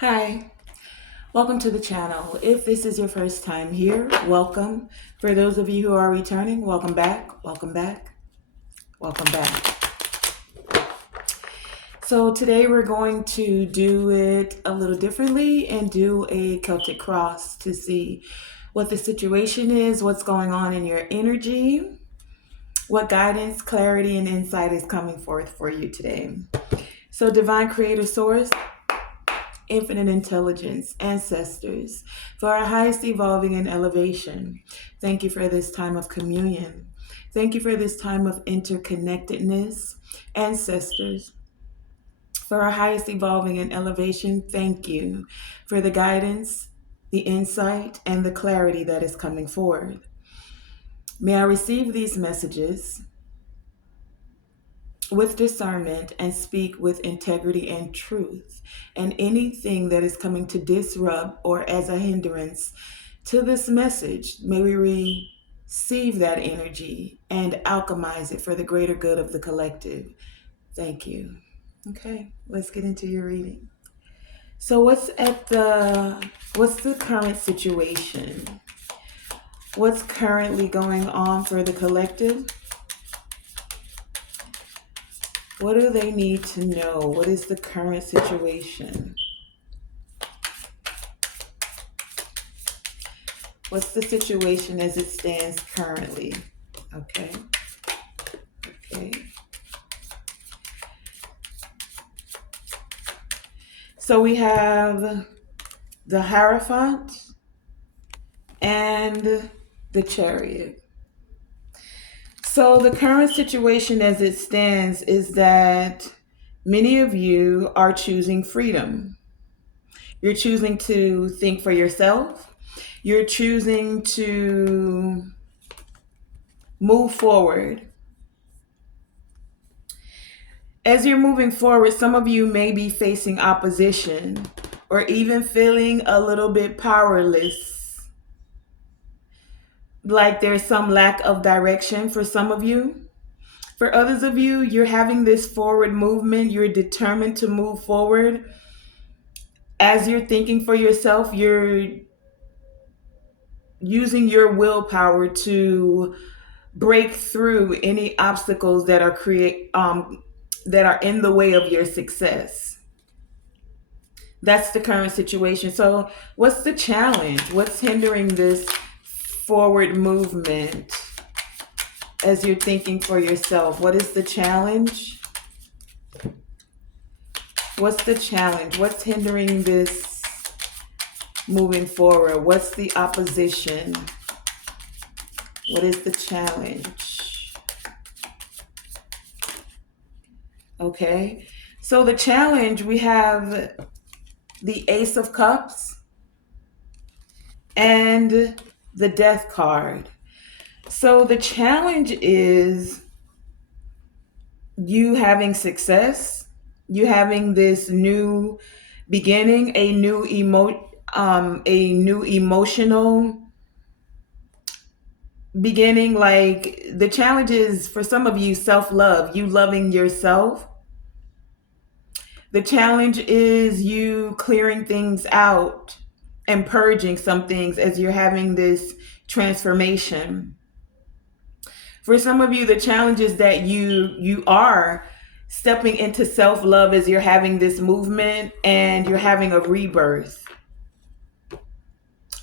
Hi, welcome to the channel. If this is your first time here, welcome. For those of you who are returning, welcome back, welcome back, welcome back. So today we're going to do it a little differently and do a Celtic cross to see what the situation is, what's going on in your energy, what guidance, clarity, and insight is coming forth for you today. So Divine Creator Source, infinite intelligence, ancestors, for our highest evolving and elevation. Thank you for this time of communion. Thank you for this time of interconnectedness, ancestors. For our highest evolving and elevation, thank you for the guidance, the insight, and the clarity that is coming forward. May I receive these messages with discernment and speak with integrity and truth. And anything that is coming to disrupt or as a hindrance to this message, may we receive that energy and alchemize it for the greater good of the collective. Thank you. Okay, let's get into your reading. So what's the current situation? What's currently going on for the collective? What do they need to know? What is the current situation? What's the situation as it stands currently? Okay. Okay. So we have the Hierophant and the Chariot. So the current situation as it stands is that many of you are choosing freedom. You're choosing to think for yourself. You're choosing to move forward. As you're moving forward, some of you may be facing opposition or even feeling a little bit powerless, like there's some lack of direction for some of you. For others of you, you're having this forward movement. You're determined to move forward. As you're thinking for yourself, you're using your willpower to break through any obstacles that are in the way of your success. That's the current situation. So, what's the challenge? What's hindering this forward movement as you're thinking for yourself? What is the challenge? What's the challenge? What's hindering this moving forward? What's the opposition? What is the challenge? Okay. So the challenge, we have the Ace of Cups and the Death card. So the challenge is you having success, you having this new beginning, a new emotional beginning. Like the challenge is for some of you self-love, you loving yourself. The challenge is you clearing things out and purging some things as you're having this transformation. For some of you, the challenge is that you are stepping into self-love as you're having this movement and you're having a rebirth.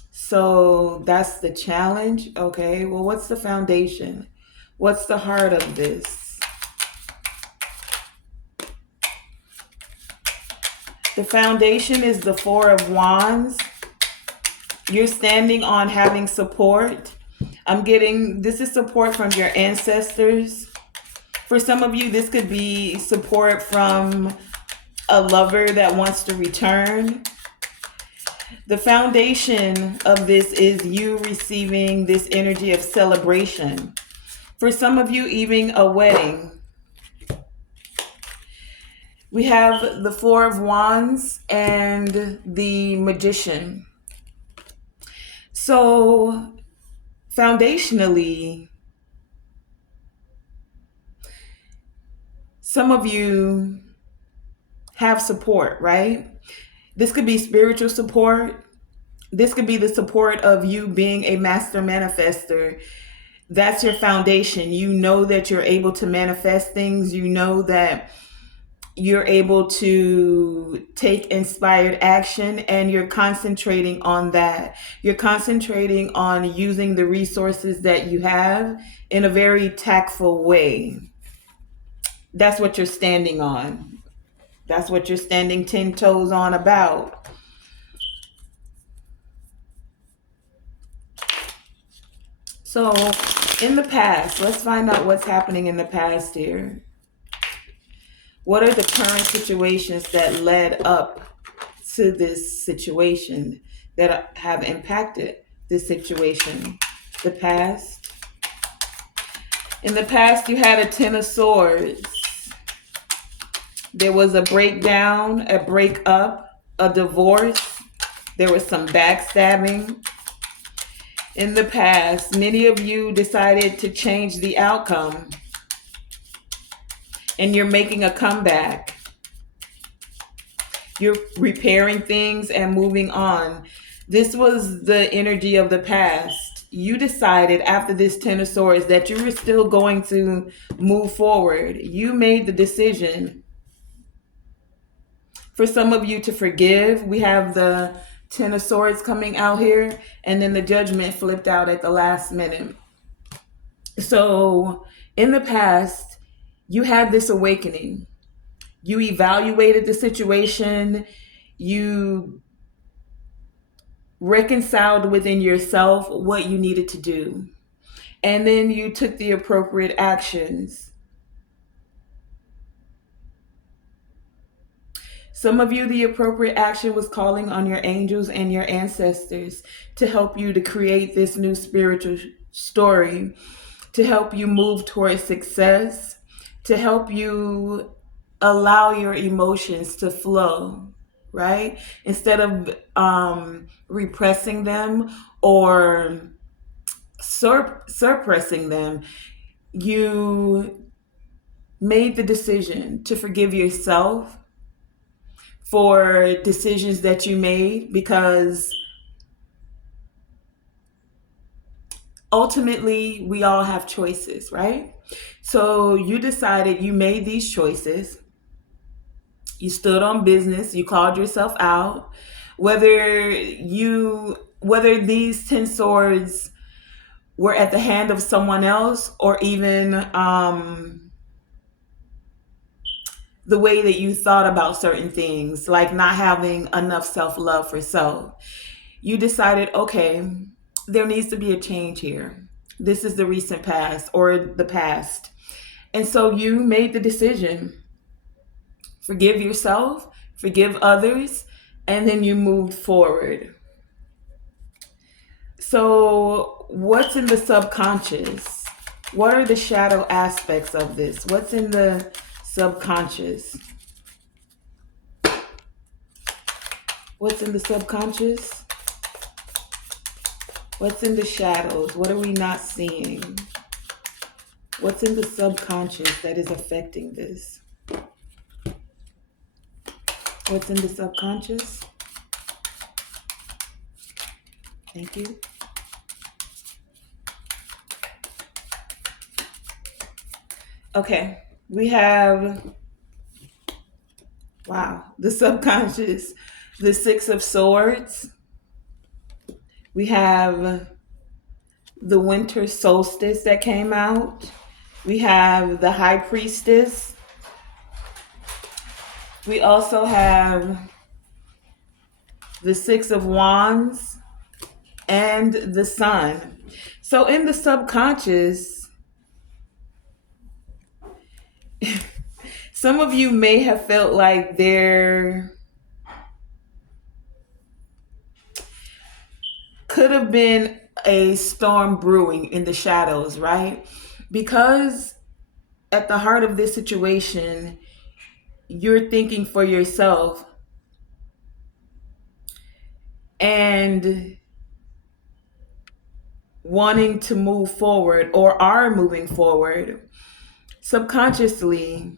So that's the challenge. Okay, well, what's the foundation? What's the heart of this? The foundation is the Four of Wands. You're standing on having support. I'm getting, this is support from your ancestors. For some of you, this could be support from a lover that wants to return. The foundation of this is you receiving this energy of celebration. For some of you, even a wedding. We have the Four of Wands and the Magician. So, foundationally, some of you have support, right? This could be spiritual support. This could be the support of you being a master manifester. That's your foundation. You know that you're able to manifest things. You know that you're able to take inspired action, and you're concentrating on that. You're concentrating on using the resources that you have in a very tactful way. That's what you're standing on. That's what you're standing 10 toes on about. So, in the past, let's find out what's happening in the past here. What are the current situations that led up to this situation that have impacted this situation? The past. In the past, you had a Ten of Swords. There was a breakdown, a breakup, a divorce. There was some backstabbing. In the past, many of you decided to change the outcome, and you're making a comeback. You're repairing things and moving on. This was the energy of the past. You decided after this Ten of Swords that you were still going to move forward. You made the decision. For some of you to forgive, we have the Ten of Swords coming out here, and then the Judgment flipped out at the last minute. So in the past, you had this awakening. You evaluated the situation. You reconciled within yourself what you needed to do. And then you took the appropriate actions. Some of you, the appropriate action was calling on your angels and your ancestors to help you to create this new spiritual story, to help you move towards success, to help you allow your emotions to flow, right? Instead of repressing them or suppressing them, you made the decision to forgive yourself for decisions that you made, because ultimately we all have choices, right? So you decided, you made these choices, you stood on business, you called yourself out, whether these 10 swords were at the hand of someone else, or even the way that you thought about certain things, like not having enough self-love for self. You decided, okay, there needs to be a change here. This is the recent past or the past. And so you made the decision. Forgive yourself, forgive others, and then you moved forward. So, what's in the subconscious? What are the shadow aspects of this? What's in the subconscious? What's in the subconscious? What's in the shadows? What are we not seeing? What's in the subconscious that is affecting this? What's in the subconscious? Thank you. Okay, we have, wow, the subconscious, the Six of Swords. We have the winter solstice that came out. We have the High Priestess. We also have the Six of Wands and the Sun. So in the subconscious, some of you may have felt like there could have been a storm brewing in the shadows, right? Because at the heart of this situation, you're thinking for yourself and wanting to move forward, or are moving forward. Subconsciously,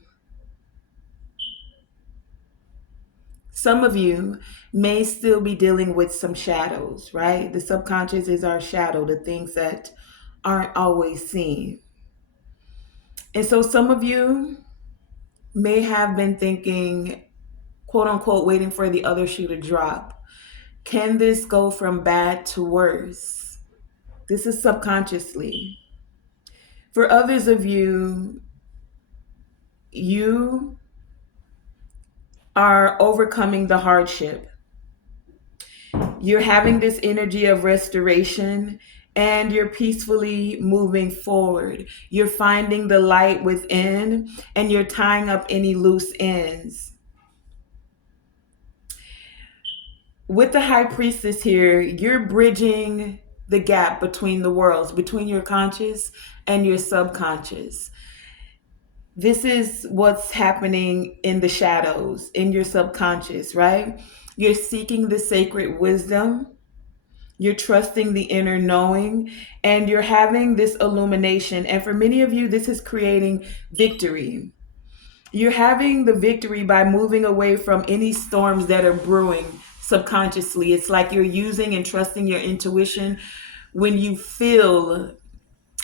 Some of you may still be dealing with some shadows, right? The subconscious is our shadow, the things that aren't always seen. And so some of you may have been thinking, quote unquote, waiting for the other shoe to drop. Can this go from bad to worse? This is subconsciously. For others of you, you are overcoming the hardship. You're having this energy of restoration and you're peacefully moving forward. You're finding the light within and you're tying up any loose ends. With the high priestess here, you're bridging the gap between the worlds, between your conscious and your subconscious. This is what's happening in the shadows, in your subconscious, right? You're seeking the sacred wisdom, you're trusting the inner knowing, and you're having this illumination. And for many of you, this is creating victory. You're having the victory by moving away from any storms that are brewing subconsciously. It's like you're using and trusting your intuition when you feel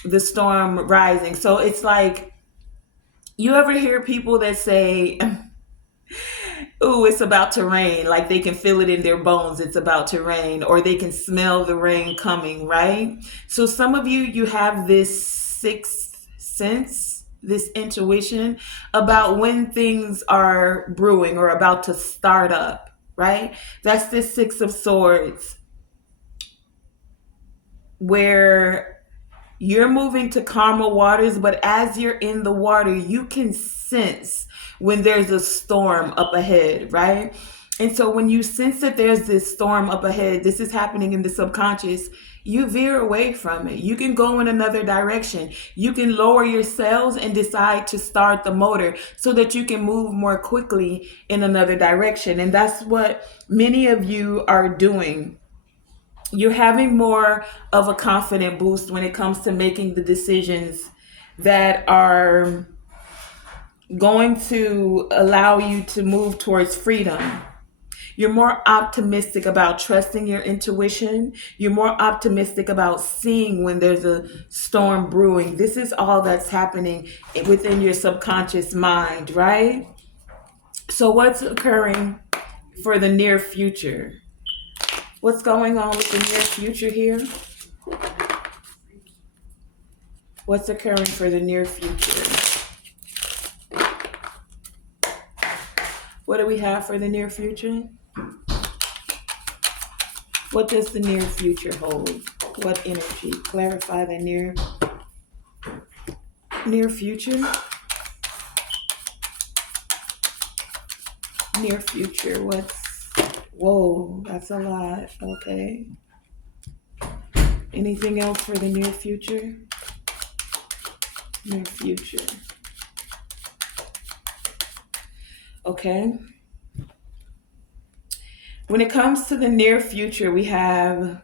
the storm rising. So it's like, you ever hear people that say, "Ooh, it's about to rain," like they can feel it in their bones, it's about to rain, or they can smell the rain coming, right? So some of you, you have this sixth sense, this intuition about when things are brewing or about to start up, right? That's this Six of Swords, where you're moving to calmer waters, but as you're in the water, you can sense when there's a storm up ahead, right? And so when you sense that there's this storm up ahead, this is happening in the subconscious, you veer away from it. You can go in another direction. You can lower your sails and decide to start the motor so that you can move more quickly in another direction. And that's what many of you are doing. You're having more of a confident boost when it comes to making the decisions that are going to allow you to move towards freedom. You're more optimistic about trusting your intuition. You're more optimistic about seeing when there's a storm brewing. This is all that's happening within your subconscious mind, right? So what's occurring for the near future? What's going on with the near future here? What's occurring for the near future? What do we have for the near future? What does the near future hold? What energy? Clarify the near future. Near future. Whoa, that's a lot. Okay. Anything else for the near future? Near future. Okay. When it comes to the near future, we have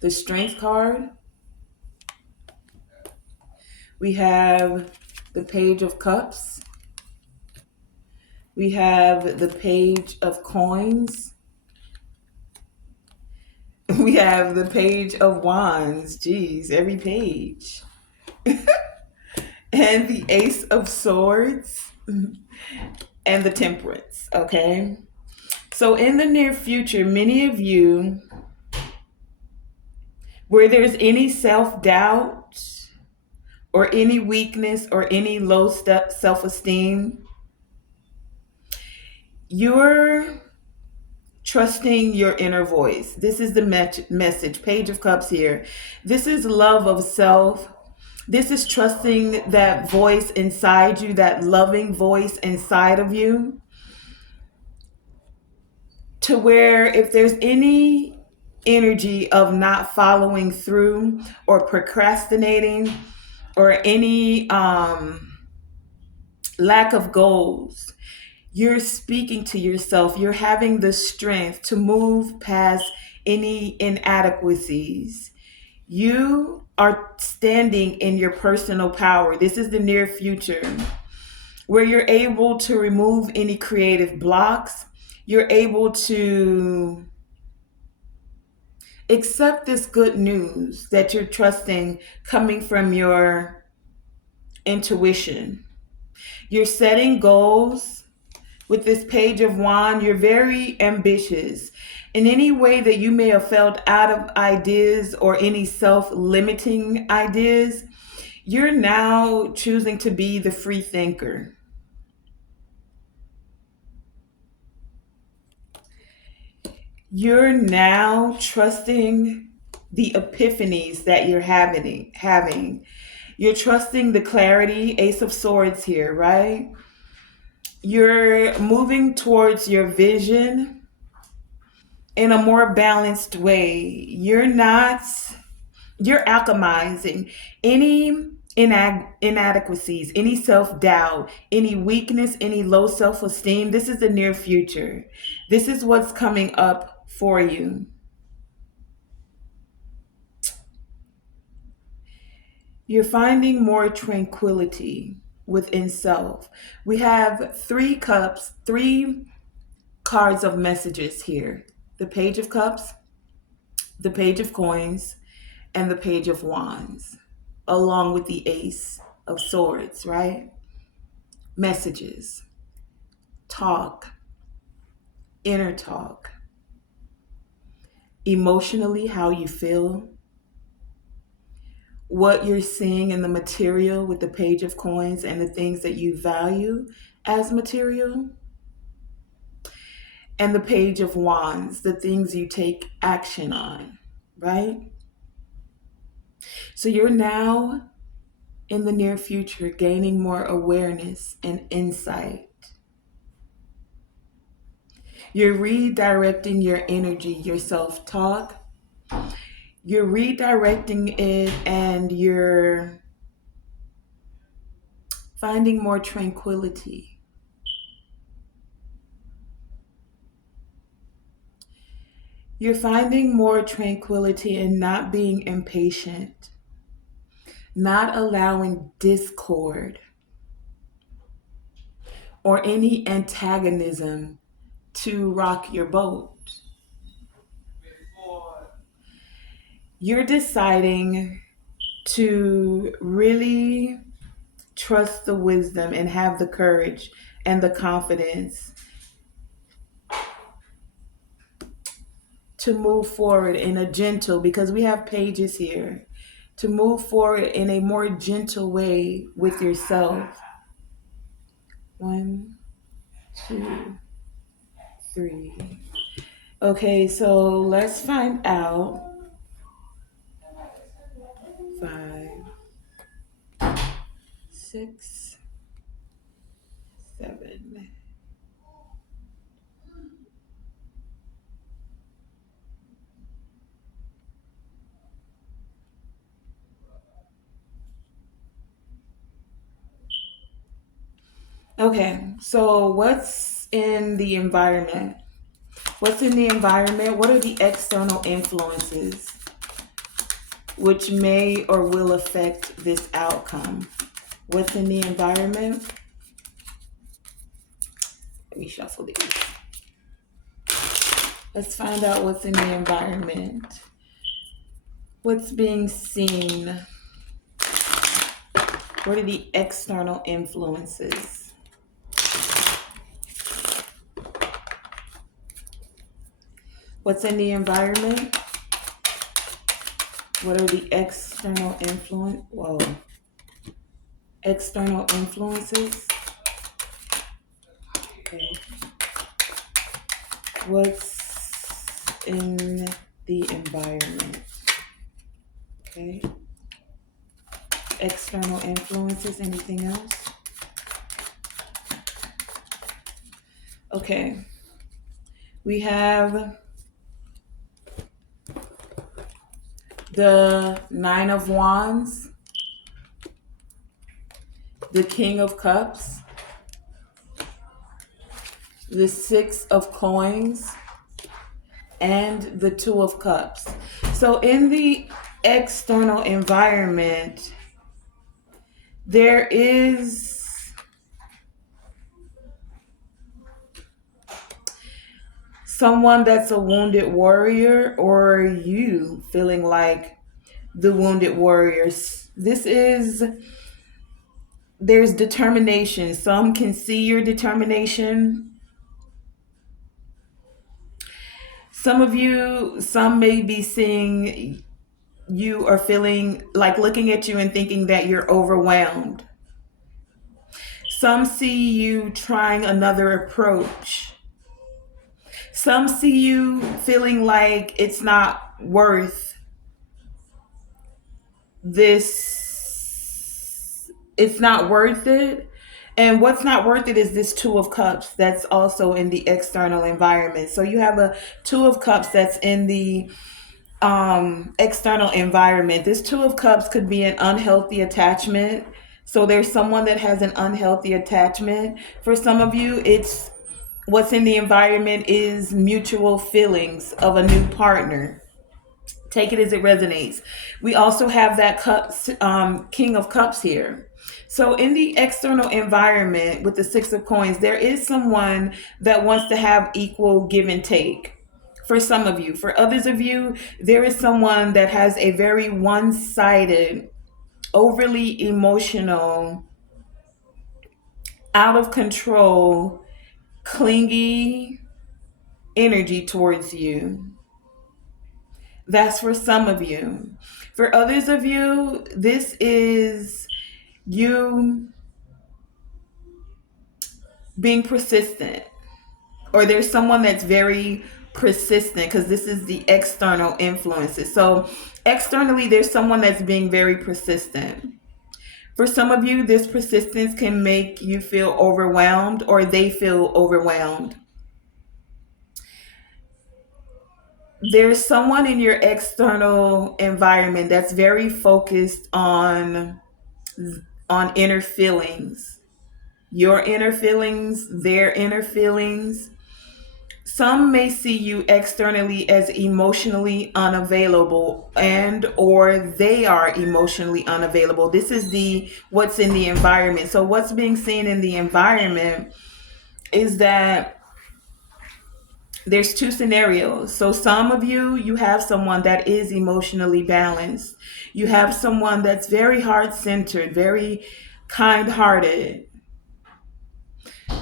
the Strength card. We have the Page of Cups. We have the Page of Coins. We have the Page of Wands. Geez, every page. And the Ace of Swords. And the Temperance, okay? So in the near future, many of you, where there's any self-doubt or any weakness or any low self-esteem, you're trusting your inner voice. This is the message, Page of Cups here. This is love of self. This is trusting that voice inside you, that loving voice inside of you, to where if there's any energy of not following through or procrastinating or any lack of goals, you're speaking to yourself. You're having the strength to move past any inadequacies. You are standing in your personal power. This is the near future, where you're able to remove any creative blocks. you're able to accept this good news that you're trusting coming from your intuition. You're setting goals with this page of wand. You're very ambitious. In any way that you may have felt out of ideas or any self-limiting ideas, you're now choosing to be the free thinker. You're now trusting the epiphanies that you're having. You're trusting the clarity, Ace of Swords here, right? You're moving towards your vision in a more balanced way. You're alchemizing any inadequacies, any self doubt, any weakness, any low self esteem. This is the near future. This is what's coming up for you. You're finding more tranquility within self. We have three cups, three cards of messages here: the Page of Cups, the Page of Coins, and the Page of Wands, along with the Ace of Swords, right? Messages, talk, inner talk, emotionally, how you feel, what you're seeing in the material with the Page of Coins and the things that you value as material, and the Page of Wands, the things you take action on, right? So you're now in the near future gaining more awareness and insight. You're redirecting your energy, your self talk. You're redirecting it and you're finding more tranquility. You're finding more tranquility and not being impatient, not allowing discord or any antagonism to rock your boat. You're deciding to really trust the wisdom and have the courage and the confidence to move forward in a gentle, because we have pages here, to move forward in a more gentle way with yourself. 1, 2, 3. Okay, so let's find out. 5, 6, 7. Okay, so what's in the environment? What's in the environment? What are the external influences which may or will affect this outcome? What's in the environment? Let me shuffle these. Let's find out what's in the environment. What's being seen? What are the external influences? What's in the environment? What are the external external influences? Okay. What's in the environment? Okay. External influences, anything else? Okay. We have the Nine of Wands, the King of Cups, the Six of Coins, and the Two of Cups. So in the external environment, there is someone that's a wounded warrior, or you feeling like the wounded warriors. This is, there's determination. Some can see your determination. Some of you, some may be seeing you are feeling like looking at you and thinking that you're overwhelmed. Some see you trying another approach. Some see you feeling like it's not worth this, it's not worth it. And what's not worth it is this Two of Cups that's also in the external environment. So you have a Two of Cups that's in the external environment. This Two of Cups could be an unhealthy attachment. So there's someone that has an unhealthy attachment. For some of you, it's what's in the environment is mutual feelings of a new partner. Take it as it resonates. We also have that King of Cups here. So in the external environment with the Six of Coins, there is someone that wants to have equal give and take. For some of you, for others of you, there is someone that has a very one-sided, overly emotional, out of control, clingy energy towards you. That's for some of you. For others of you, this is you being persistent, or there's someone that's very persistent because this is the external influences. So, externally, there's someone that's being very persistent. For some of you, this persistence can make you feel overwhelmed, or they feel overwhelmed. There's someone in your external environment that's very focused on inner feelings, your inner feelings, their inner feelings. Some may see you externally as emotionally unavailable, and or they are emotionally unavailable. This is the what's in the environment. So what's being seen in the environment is that there's two scenarios. So some of you, you have someone that is emotionally balanced. You have someone that's very heart-centered, very kind-hearted.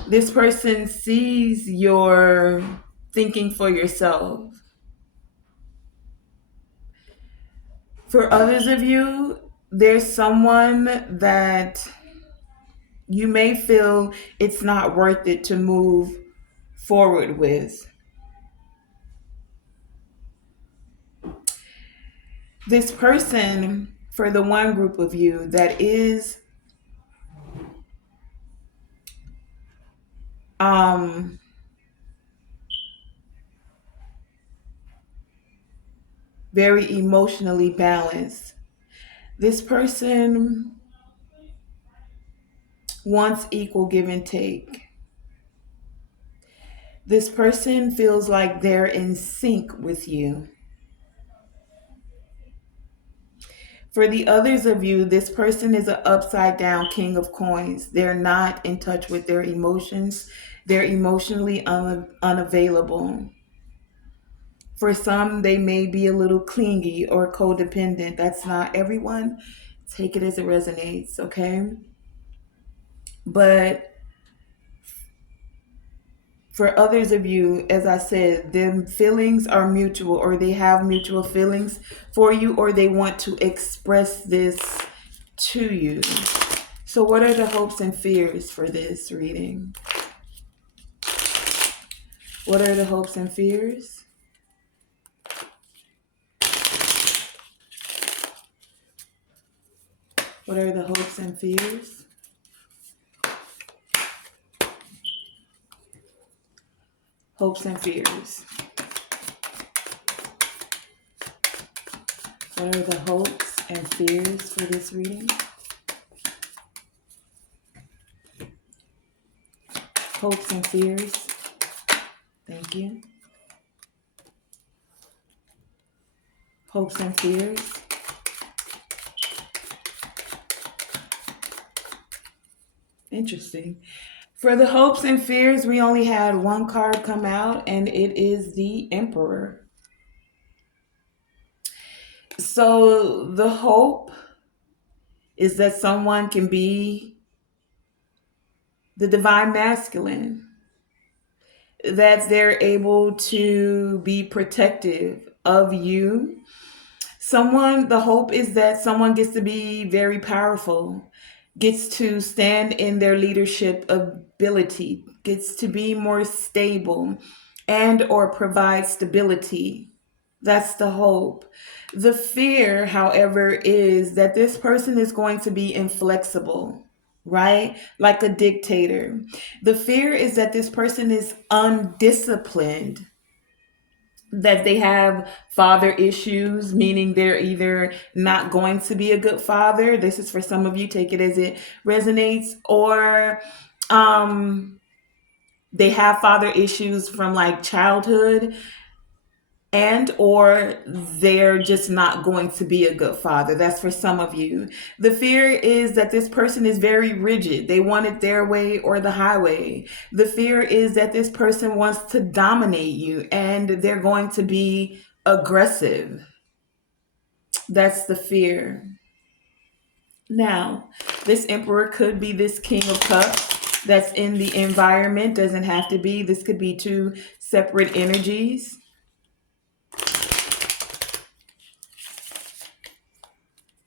This person sees your thinking for yourself. For others of you, there's someone that you may feel it's not worth it to move forward with. This person, for the one group of you that is um, very emotionally balanced, this person wants equal give and take. This person feels like they're in sync with you. For the others of you, this person is an upside down King of Coins. They're not in touch with their emotions. They're emotionally unavailable. For some, they may be a little clingy or codependent. That's not everyone. Take it as it resonates, okay? But for others of you, as I said, them feelings are mutual, or they have mutual feelings for you, or they want to express this to you. So what are the hopes and fears for this reading? What are the hopes and fears? What are the hopes and fears? Hopes and fears. What are the hopes and fears for this reading? Hopes and fears. Thank you. Hopes and fears. Interesting. For the hopes and fears, we only had one card come out, and it is the Emperor. So the hope is that someone can be the divine masculine, that they're able to be protective of you. The hope is that someone gets to be very powerful, gets to stand in their leadership ability, gets to be more stable and or provide stability. That's the hope. The fear, however, is that this person is going to be inflexible, right? Like a dictator. The fear is that this person is undisciplined, that they have father issues, meaning they're either not going to be a good father. This is for some of you, take it as it resonates, or um, they have father issues from like childhood, and or they're just not going to be a good father. That's for some of you. The fear is that this person is very rigid. They want it their way or the highway. The fear is that this person wants to dominate you and they're going to be aggressive. That's the fear. Now, this emperor could be this king of cups that's in the environment. Doesn't have to be. This could be two separate energies.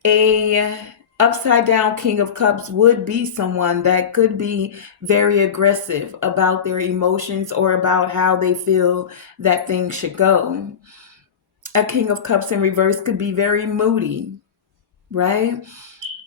A upside down king of cups would be someone that could be very aggressive about their emotions or about how they feel that things should go. A king of cups in reverse could be very moody, right?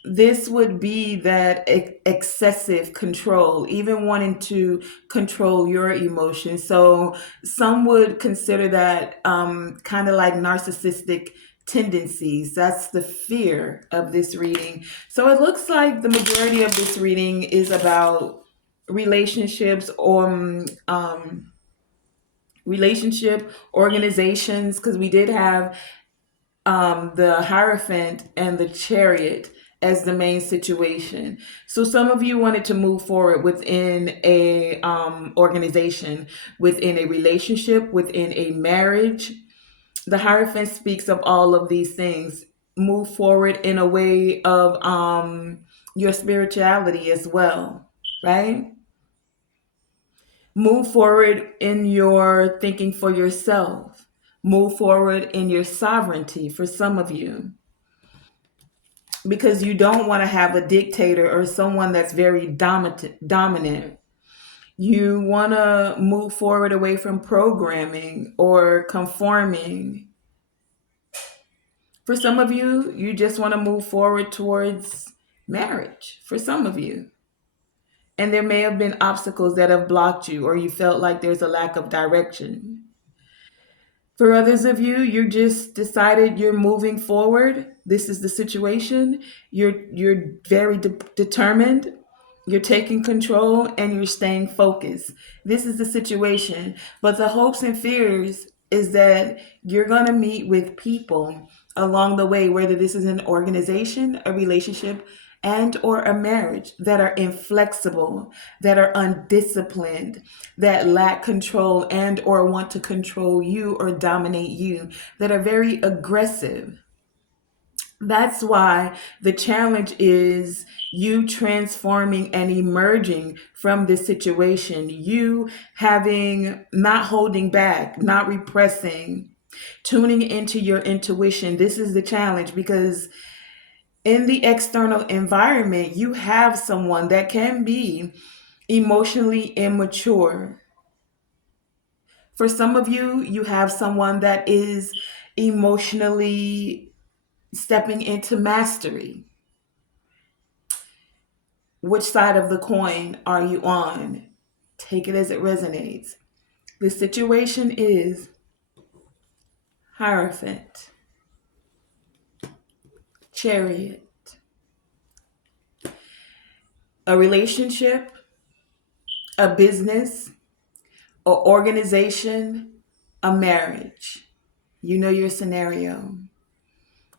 This would be that excessive control, even wanting to control your emotions. So some would consider that kind of like narcissistic tendencies. That's the fear of this reading. So it looks like the majority of this reading is about relationships or relationship organizations, because we did have the Hierophant and the Chariot as the main situation. So some of you wanted to move forward within a organization, within a relationship, within a marriage. The Hierophant speaks of all of these things. Move forward in a way of your spirituality as well, right? Move forward in your thinking for yourself. Move forward in your sovereignty for some of you, because you don't want to have a dictator or someone that's very dominant. You want to move forward away from programming or conforming. For some of you, you just want to move forward towards marriage. For some of you, and there may have been obstacles that have blocked you, or you felt like there's a lack of direction. For others of you, you just decided you're moving forward. This is the situation. You're very determined. You're taking control and you're staying focused. This is the situation. But the hopes and fears is that you're going to meet with people along the way, whether this is an organization, a relationship, and or a marriage, that are inflexible, that are undisciplined, that lack control and or want to control you or dominate you, that are very aggressive. That's why the challenge is you transforming and emerging from this situation, you having, not holding back, not repressing, tuning into your intuition. This is the challenge, because in the external environment, you have someone that can be emotionally immature. For some of you, you have someone that is emotionally stepping into mastery. Which side of the coin are you on? Take it as it resonates. The situation is Hierophant, Chariot, a relationship, a business, an organization, a marriage. You know your scenario.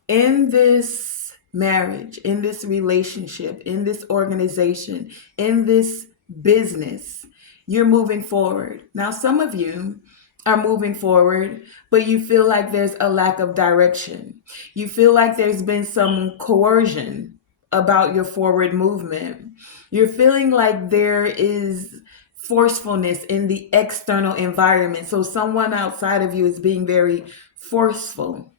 In this marriage, in this relationship, in this organization, in this business. You're moving forward. Now, some of you are moving forward, but you feel like there's a lack of direction. You feel like there's been some coercion about your forward movement. You're feeling like there is forcefulness in the external environment. So, someone outside of you is being very forceful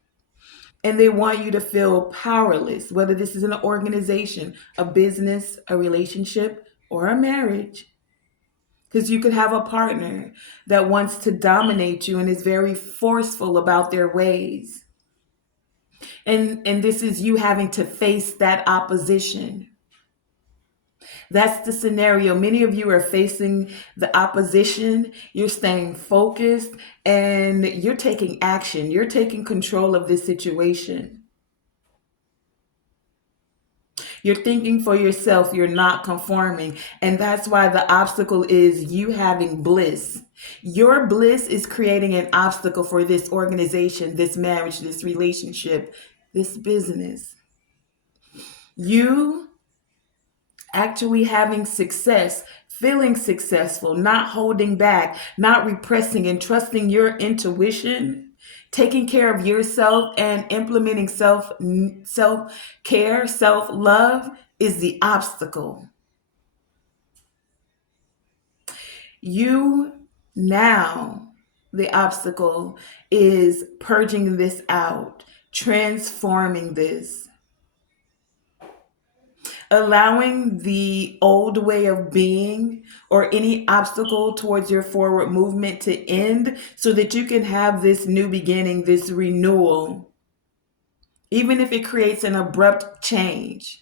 and they want you to feel powerless, whether this is an organization, a business, a relationship, or a marriage. Because you could have a partner that wants to dominate you and is very forceful about their ways. And this is you having to face that opposition. That's the scenario. Many of you are facing the opposition. You're staying focused and you're taking action. You're taking control of this situation. You're thinking for yourself, you're not conforming. And that's why the obstacle is you having bliss. Your bliss is creating an obstacle for this organization, this marriage, this relationship, this business. You actually having success, feeling successful, not holding back, not repressing, and trusting your intuition, taking care of yourself and implementing self care, self love is the obstacle. You now, the obstacle is purging this out, transforming this, allowing the old way of being or any obstacle towards your forward movement to end so that you can have this new beginning, this renewal, even if it creates an abrupt change.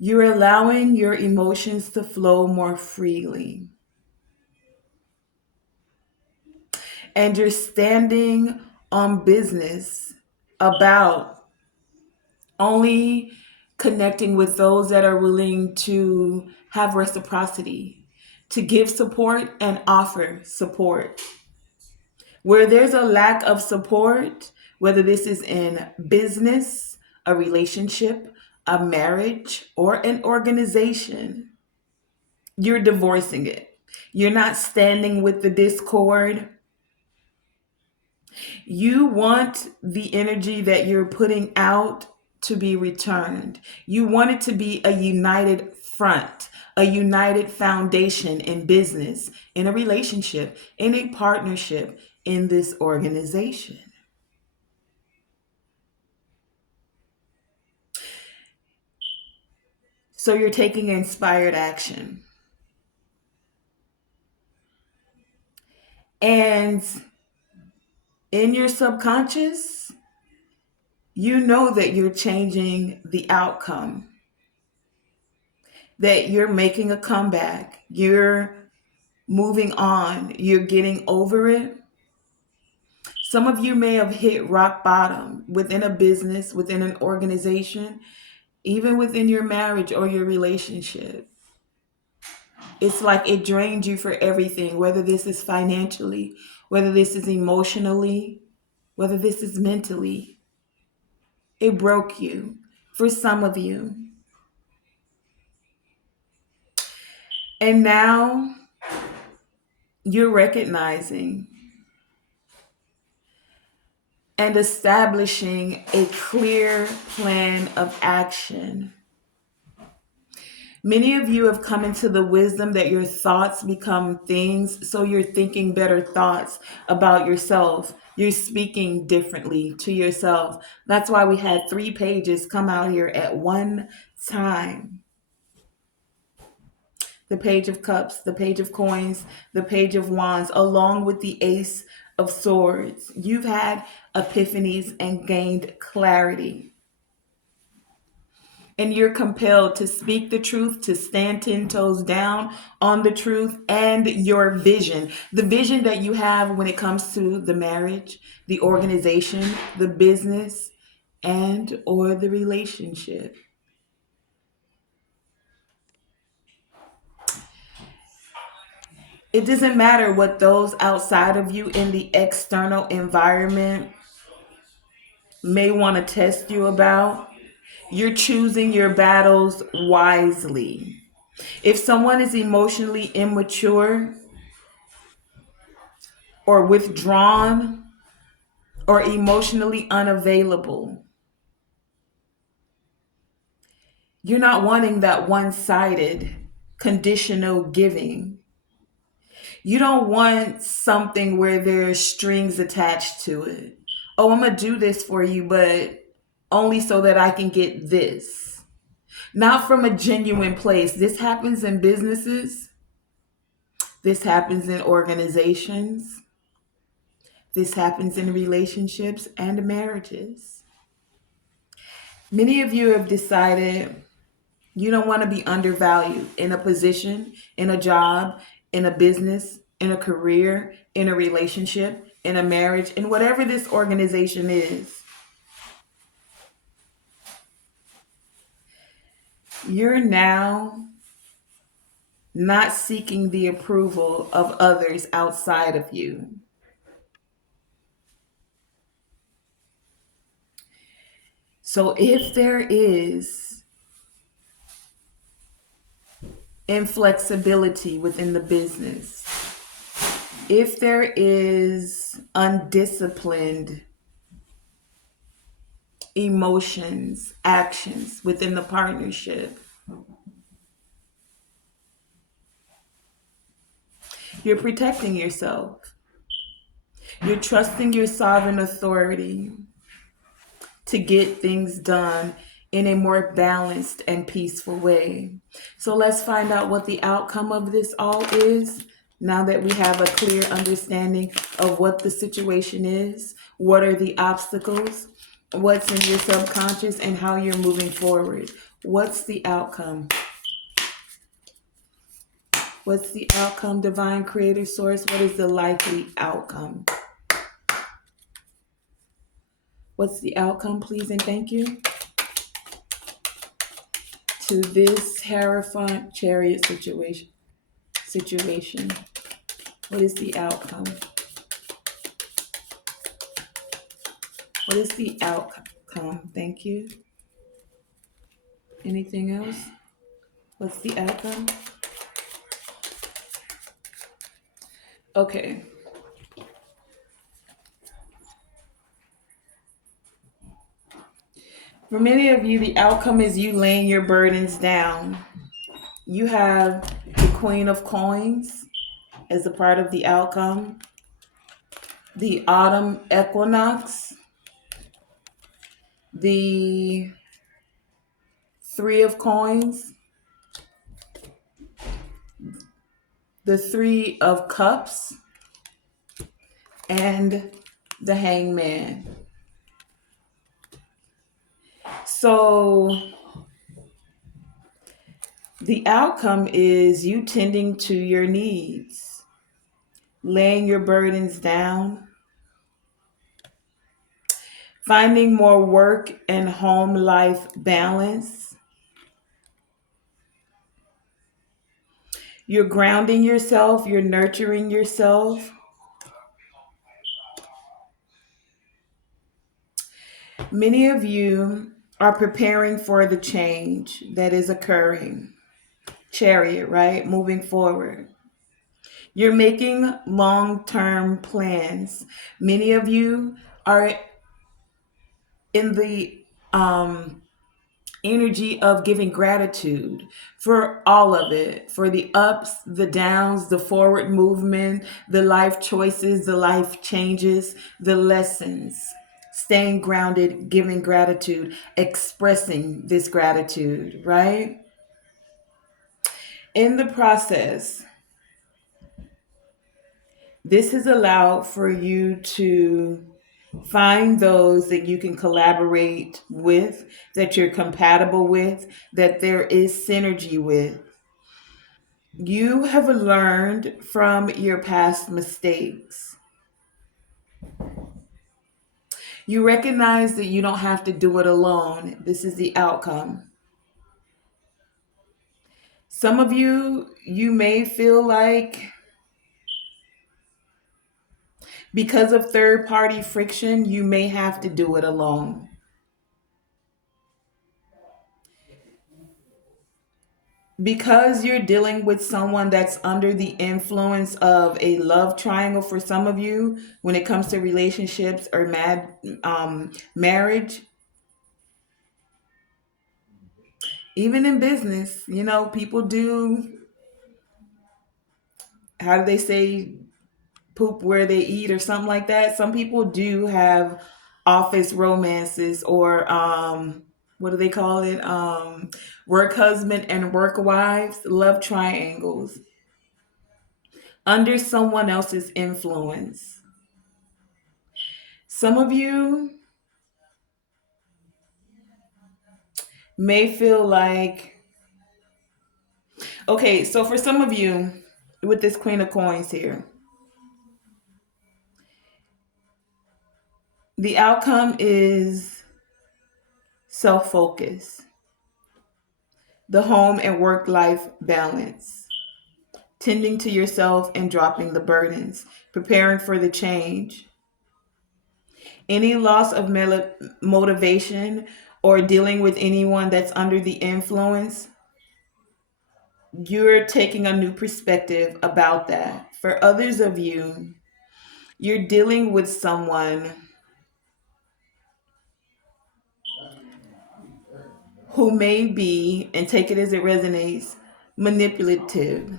You're allowing your emotions to flow more freely. And you're standing on business about only connecting with those that are willing to have reciprocity, to give support and offer support. Where there's a lack of support, whether this is in business, a relationship, a marriage, or an organization, you're divorcing it. You're not standing with the discord. You want the energy that you're putting out to be returned. You want it to be a united front, a united foundation in business, in a relationship, in a partnership, in this organization. So you're taking inspired action. And in your subconscious, you know that you're changing the outcome, that you're making a comeback, you're moving on, you're getting over it. Some of you may have hit rock bottom within a business, within an organization, even within your marriage or your relationship. It's like it drained you for everything, whether this is financially, whether this is emotionally, whether this is mentally. It broke you for some of you. And now you're recognizing and establishing a clear plan of action. Many of you have come into the wisdom that your thoughts become things, so you're thinking better thoughts about yourself. You're speaking differently to yourself. That's why we had 3 pages come out here at one time. The Page of Cups, the Page of Coins, the Page of Wands, along with the Ace of Swords. You've had epiphanies and gained clarity. And you're compelled to speak the truth, to stand 10 toes down on the truth and your vision. The vision that you have when it comes to the marriage, the organization, the business, and or the relationship. It doesn't matter what those outside of you in the external environment may want to test you about. You're choosing your battles wisely. If someone is emotionally immature or withdrawn or emotionally unavailable, you're not wanting that one sided conditional giving. You don't want something where there's strings attached to it. Oh, I'm going to do this for you, but only so that I can get this. Not from a genuine place. This happens in businesses, this happens in organizations, this happens in relationships and marriages. Many of you have decided you don't want to be undervalued in a position, in a job, in a business, in a career, in a relationship, in a marriage, in whatever this organization is. You're now not seeking the approval of others outside of you. So if there is inflexibility within the business, if there is undisciplined emotions, actions within the partnership, you're protecting yourself. You're trusting your sovereign authority to get things done in a more balanced and peaceful way. So let's find out what the outcome of this all is. Now that we have a clear understanding of what the situation is, what are the obstacles, what's in your subconscious, and how you're moving forward. What's the outcome? What's the outcome, divine creator source? What is the likely outcome? What's the outcome, please and thank you, to this Hierophant chariot situation? What is the outcome? What is the outcome? Thank you. Anything else? What's the outcome? Okay. For many of you, the outcome is you laying your burdens down. You have the Queen of Coins as a part of the outcome, the autumn equinox, the Three of Coins, the Three of Cups, and the Hangman. So the outcome is you tending to your needs, laying your burdens down, finding more work and home life balance. You're grounding yourself, you're nurturing yourself. Many of you are preparing for the change that is occurring. Chariot, right? Moving forward. You're making long-term plans. Many of you are in the energy of giving gratitude for all of it, for the ups, the downs, the forward movement, the life choices, the life changes, the lessons. Staying grounded, giving gratitude, expressing this gratitude, right? In the process, this has allowed for you to find those that you can collaborate with, that you're compatible with, that there is synergy with. You have learned from your past mistakes. You recognize that you don't have to do it alone. This is the outcome. Some of you, you may feel like because of third party friction, you may have to do it alone. Because you're dealing with someone that's under the influence of a love triangle for some of you when it comes to relationships or marriage, even in business, people do, how do they say, poop where they eat or something like that. Some people do have office romances or what do they call it? Work husband and work wives, love triangles under someone else's influence. Some of you may feel like, okay, so for some of you with this Queen of Coins here, the outcome is self focus, the home and work life balance, tending to yourself and dropping the burdens, preparing for the change. Any loss of motivation or dealing with anyone that's under the influence, you're taking a new perspective about that. For others of you, you're dealing with someone who may be, and take it as it resonates, manipulative,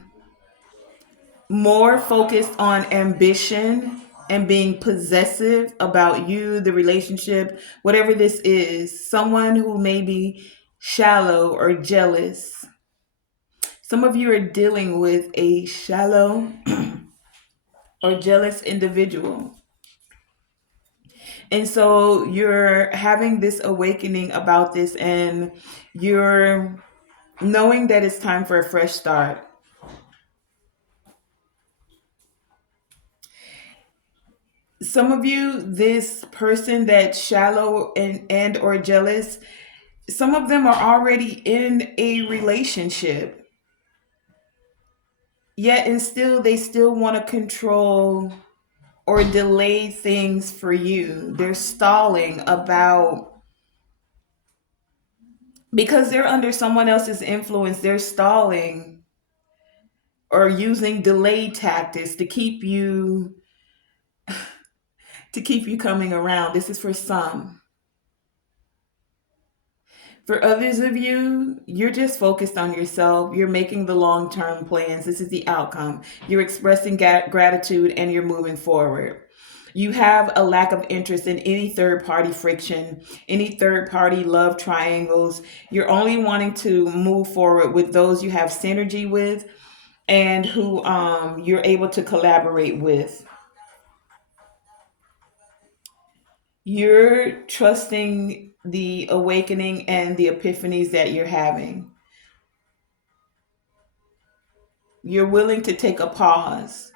more focused on ambition and being possessive about you, the relationship, whatever this is, someone who may be shallow or jealous. Some of you are dealing with a shallow or jealous individual. And so you're having this awakening about this, and you're knowing that it's time for a fresh start. Some of you, this person that's shallow and or jealous, some of them are already in a relationship, yet and still they still want to control or delay things for you. They're stalling about, because they're under someone else's influence, they're stalling or using delay tactics to keep you coming around. This is for some. For others of you, you're just focused on yourself. You're making the long term plans. This is the outcome. You're expressing gratitude and you're moving forward. You have a lack of interest in any third party friction, any third party love triangles. You're only wanting to move forward with those you have synergy with and who you're able to collaborate with. You're trusting the awakening and the epiphanies that you're having. You're willing to take a pause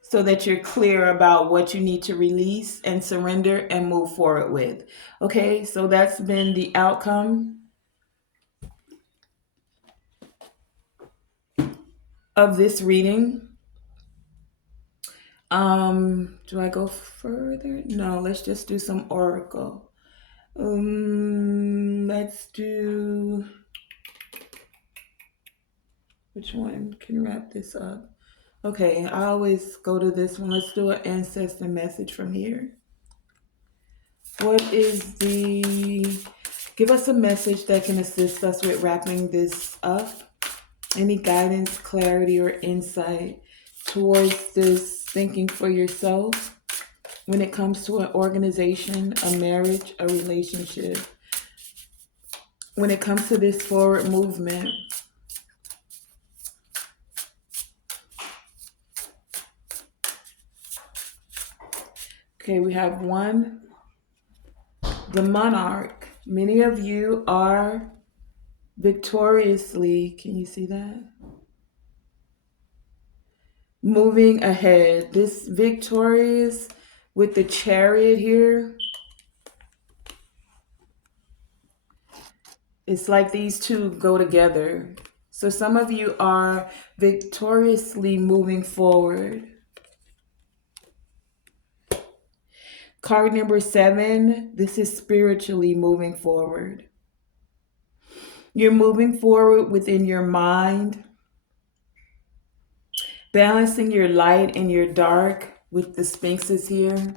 so that you're clear about what you need to release and surrender and move forward with. Okay, so that's been the outcome of this reading. Do I go further? No, let's just do some oracle. Let's do, which one can wrap this up? Okay, I always go to this one. Let's do an ancestor message from here. What is give us a message that can assist us with wrapping this up? Any guidance, clarity, or insight towards this thinking for yourself when it comes to an organization, a marriage, a relationship, when it comes to this forward movement? Okay, we have one, the monarch. Many of you are victoriously, can you see that? Moving ahead. This victorious with the chariot here. It's like these two go together. So some of you are victoriously moving forward. Card number 7, this is spiritually moving forward. You're moving forward within your mind, balancing your light and your dark with the sphinxes here,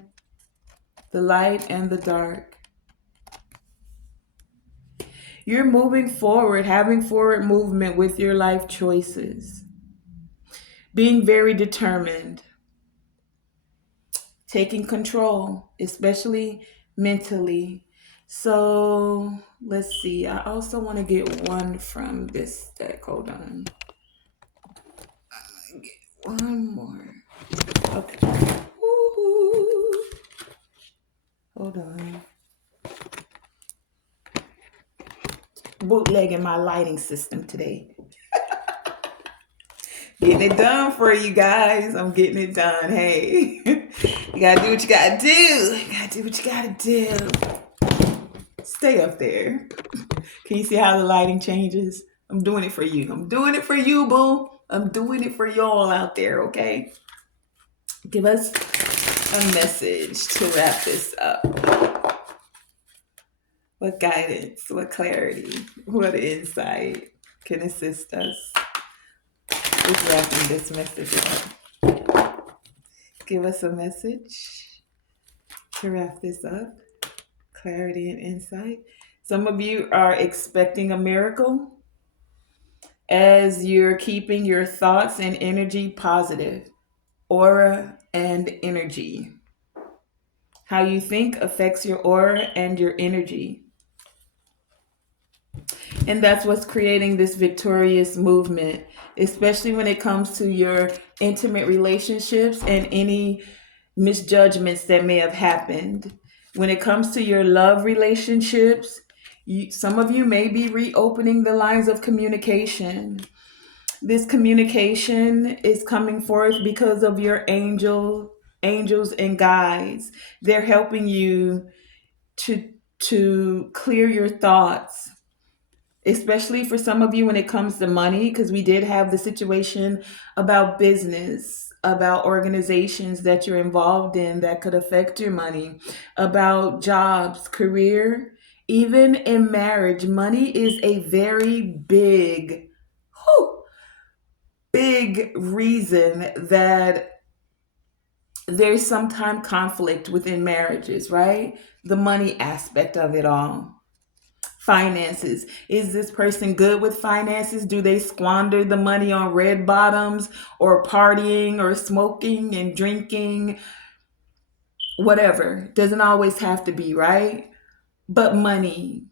the light and the dark. You're moving forward, having forward movement with your life choices, being very determined, taking control, especially mentally. So let's see. I also want to get one from this deck. Hold on. One more. Okay. Woo-hoo. Hold on. Bootlegging my lighting system today. Getting it done for you guys. I'm getting it done. Hey, you gotta do what you gotta do. You gotta do what you gotta do. Stay up there. Can you see how the lighting changes? I'm doing it for you. I'm doing it for you, boo. I'm doing it for y'all out there, okay? Give us a message to wrap this up. What guidance, what clarity, what insight can assist us with wrapping this message up? Give us a message to wrap this up. Clarity and insight. Some of you are expecting a miracle as you're keeping your thoughts and energy positive. Aura and energy. How you think affects your aura and your energy. And that's what's creating this victorious movement, especially when it comes to your intimate relationships and any misjudgments that may have happened. When it comes to your love relationships, some of you may be reopening the lines of communication. This communication is coming forth because of your angels and guides. They're helping you to clear your thoughts, especially for some of you when it comes to money, because we did have the situation about business, about organizations that you're involved in that could affect your money, about jobs, career, even in marriage. Money is a very big reason that there's sometimes conflict within marriages, right? The money aspect of it all. Finances. Is this person good with finances? Do they squander the money on red bottoms or partying or smoking and drinking? Whatever. Doesn't always have to be, right? But money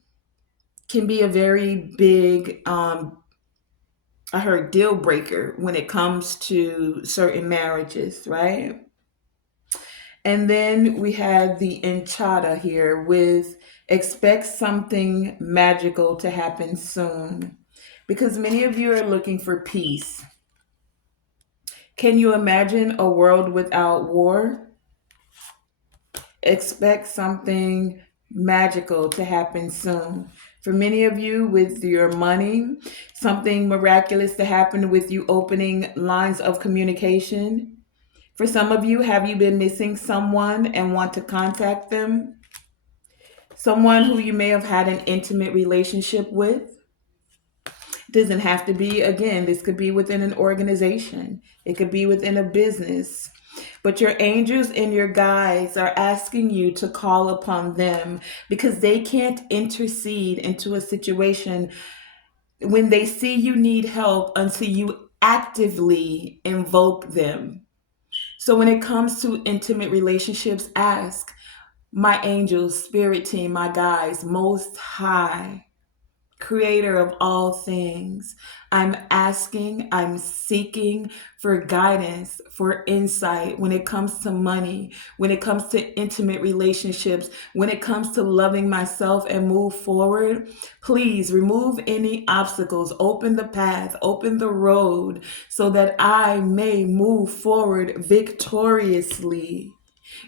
can be a very big, I heard, deal breaker when it comes to certain marriages, right? And then we had the enchada here with expect something magical to happen soon. Because many of you are looking for peace. Can you imagine a world without war? Expect something magical to happen soon. For many of you, with your money, something miraculous to happen with you opening lines of communication. For some of you, have you been missing someone and want to contact them? Someone who you may have had an intimate relationship with? Doesn't have to be, again, this could be within an organization. It could be within a business. But your angels and your guides are asking you to call upon them because they can't intercede into a situation when they see you need help until you actively invoke them. So when it comes to intimate relationships, ask my angels, spirit team, my guides, most high, creator of all things. I'm asking, I'm seeking for guidance, for insight when it comes to money, when it comes to intimate relationships, when it comes to loving myself and move forward. Please remove any obstacles, open the path, open the road so that I may move forward victoriously.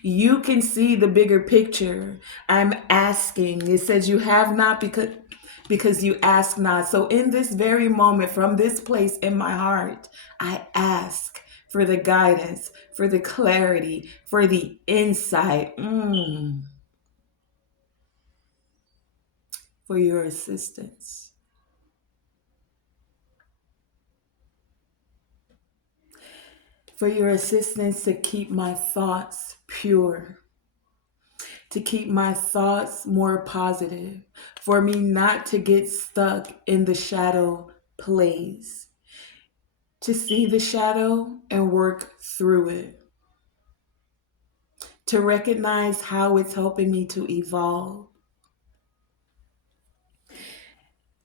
You can see the bigger picture. I'm asking. It says you have not because you ask not. So in this very moment, from this place in my heart, I ask for the guidance, for the clarity, for the insight, for your assistance. for your assistance to keep my thoughts pure, to keep my thoughts more positive, for me not to get stuck in the shadow plays, to see the shadow and work through it, to recognize how it's helping me to evolve.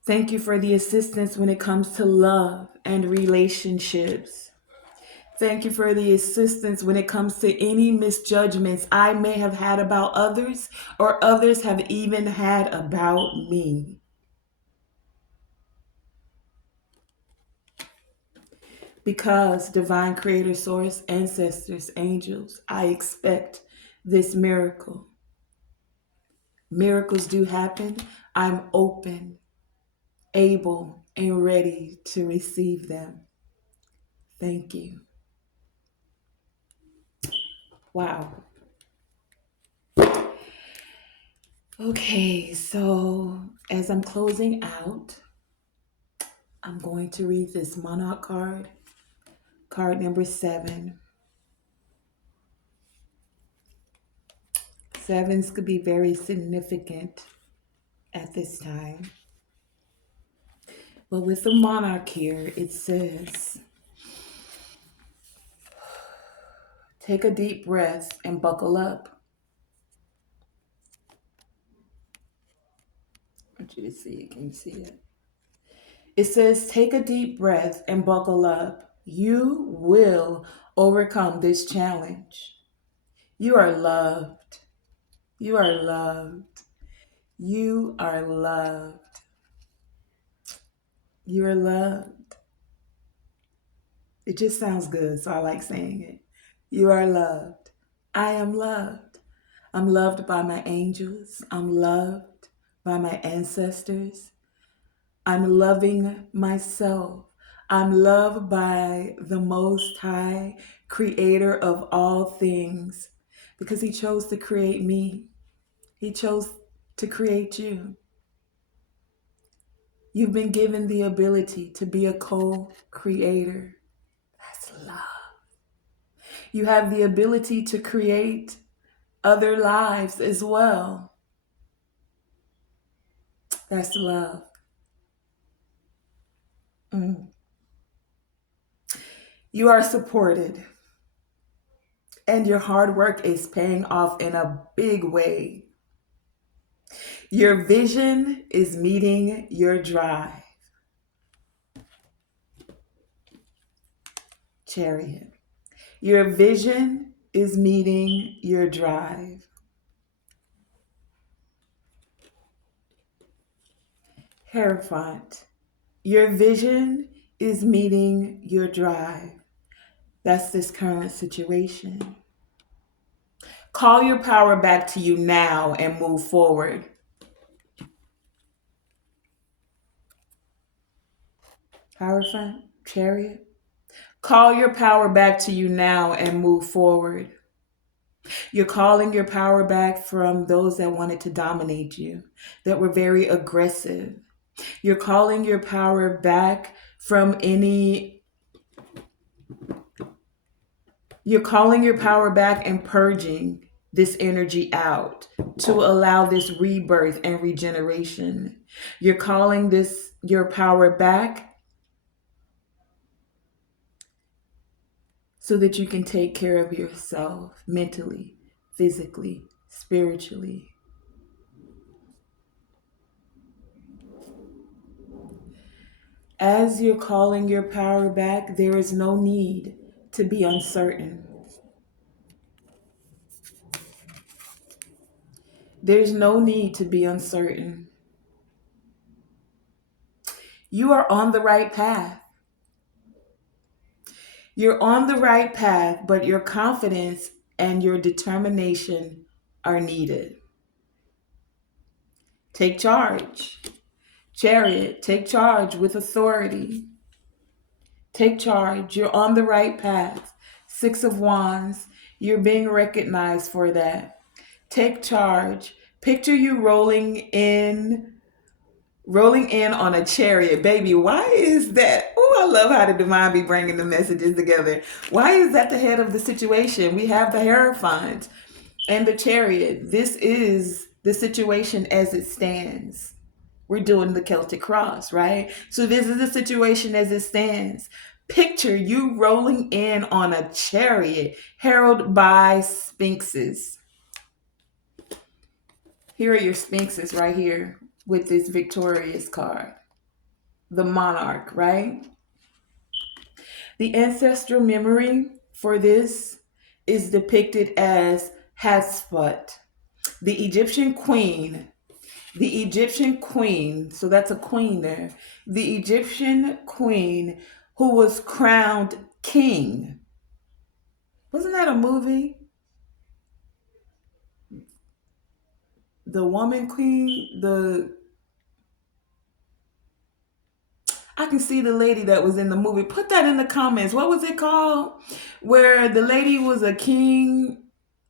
Thank you for the assistance when it comes to love and relationships. Thank you for the assistance when it comes to any misjudgments I may have had about others or others have even had about me. Because divine creator, source, ancestors, angels, I expect this miracle. Miracles do happen. I'm open, able, and ready to receive them. Thank you. Wow. Okay, so as I'm closing out, I'm going to read this monarch card, card number 7. Sevens could be very significant at this time. But with the monarch here, it says, take a deep breath and buckle up. I want you to see it. Can you see it? It says, take a deep breath and buckle up. You will overcome this challenge. You are loved. You are loved. You are loved. You are loved. It just sounds good, so I like saying it. You are loved. I am loved. I'm loved by my angels. I'm loved by my ancestors. I'm loving myself. I'm loved by the Most High, creator of all things, because he chose to create me. He chose to create you. You've been given the ability to be a co-creator. That's love. You have the ability to create other lives as well. That's love. You are supported, and your hard work is paying off in a big way. Your vision is meeting your drive. Chariot. Your vision is meeting your drive. Hierophant. Your vision is meeting your drive. That's this current situation. Call your power back to you now and move forward. Hierophant, Chariot. Call your power back to you now and move forward. You're calling your power back from those that wanted to dominate you, that were very aggressive. You're calling your power back from you're calling your power back and purging this energy out to allow this rebirth and regeneration. You're calling your power back so that you can take care of yourself mentally, physically, spiritually. As you're calling your power back, there is no need to be uncertain. There's no need to be uncertain. You are on the right path. You're on the right path, but your confidence and your determination are needed. Take charge. Chariot, take charge with authority. Take charge. You're on the right path. 6 of Wands. You're being recognized for that. Take charge. Picture you rolling in rolling in on a chariot. Baby, why is that? Oh, I love how the divine be bringing the messages together. Why is that the head of the situation? We have the Hierophant and the chariot. This is the situation as it stands. We're doing the Celtic cross, right? So this is the situation as it stands. Picture you rolling in on a chariot heralded by sphinxes. Here are your sphinxes right here with this victorious card. The monarch, right? The ancestral memory for this is depicted as Hatshepsut, the Egyptian queen. The Egyptian queen, so that's a queen there. The Egyptian queen who was crowned king. Wasn't that a movie? The woman queen, the I can see the lady that was in the movie. Put that in the comments. What was it called? Where the lady was a king.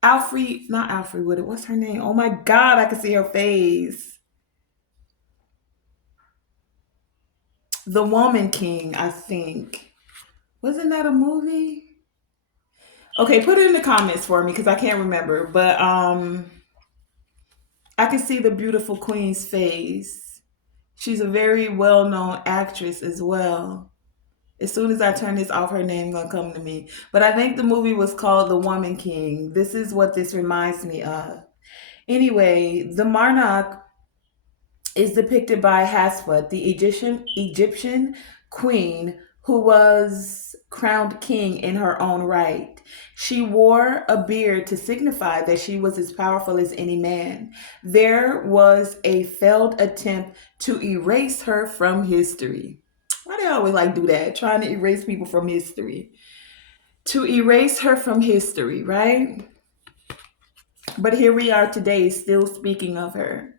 Alfred, not Alfred Wood. What's her name? Oh my God, I can see her face. The Woman King, I think. Wasn't that a movie? Okay, put it in the comments for me because I can't remember. But I can see the beautiful queen's face. She's a very well-known actress as well. As soon as I turn this off, her name gonna come to me. But I think the movie was called The Woman King. This is what this reminds me of. Anyway, the monarch is depicted by Hatshepsut, the Egyptian queen who was crowned king in her own right. She wore a beard to signify that she was as powerful as any man. There was a failed attempt to erase her from history. Why do they always like do that? Trying to erase people from history. To erase her from history, right? But here we are today, still speaking of her.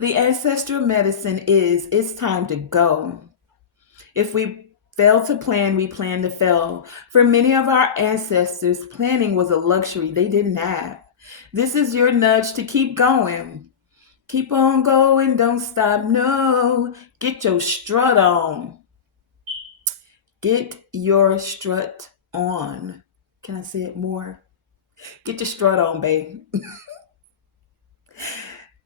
The ancestral medicine is it's time to go. If we fail to plan, we plan to fail. For many of our ancestors, planning was a luxury they didn't have. This is your nudge to keep going. Keep on going, don't stop, no. Get your strut on. Get your strut on. Can I say it more? Get your strut on, babe.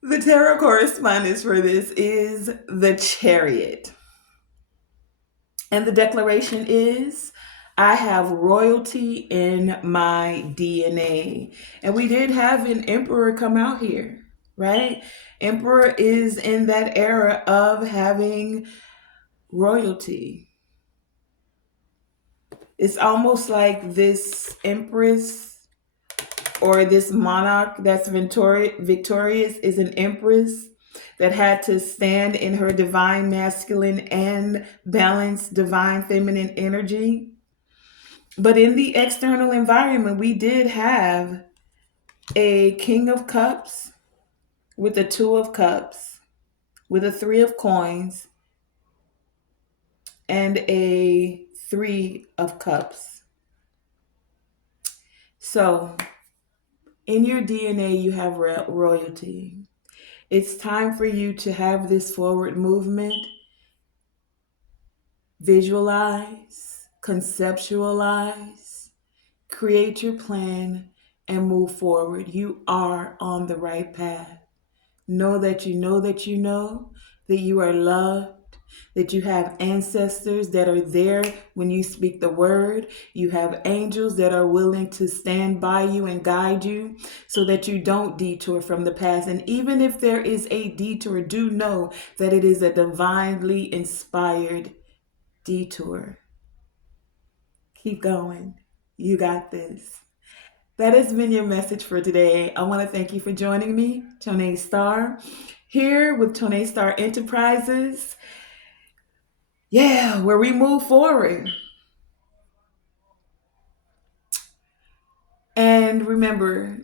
The tarot correspondence for this is the Chariot. And the declaration is I have royalty in my DNA. And we did have an emperor come out here, right? Emperor is in that era of having royalty. It's almost like this empress or this monarch that's victorious is an empress that had to stand in her divine masculine and balance divine feminine energy. But in the external environment, we did have a King of Cups with a Two of Cups, with a Three of Coins, and a Three of Cups. So in your DNA, you have royalty. It's time for you to have this forward movement, visualize, conceptualize, create your plan, and move forward. You are on the right path. Know that you know that you know that you are loved, that you have ancestors that are there when you speak the word. You have angels that are willing to stand by you and guide you so that you don't detour from the past. And even if there is a detour, do know that it is a divinely inspired detour. Keep going. You got this. That has been your message for today. I want to thank you for joining me, Tonae Star, here with Tonae Star Enterprises. Yeah, where we move forward. And remember,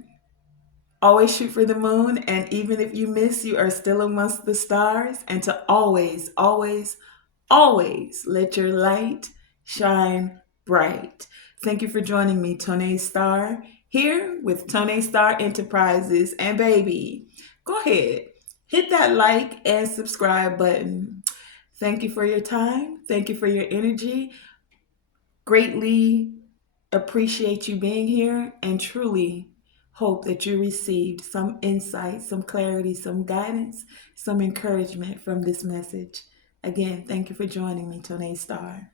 always shoot for the moon. And even if you miss, you are still amongst the stars. And to always, always, always let your light shine bright. Thank you for joining me, Tonae Star, here with Tonae Star Enterprises. And baby, go ahead. hit that like and subscribe button. Thank you for your time. Thank you for your energy. Greatly appreciate you being here and truly hope that you received some insight, some clarity, some guidance, some encouragement from this message. Again, thank you for joining me, Tonae Star.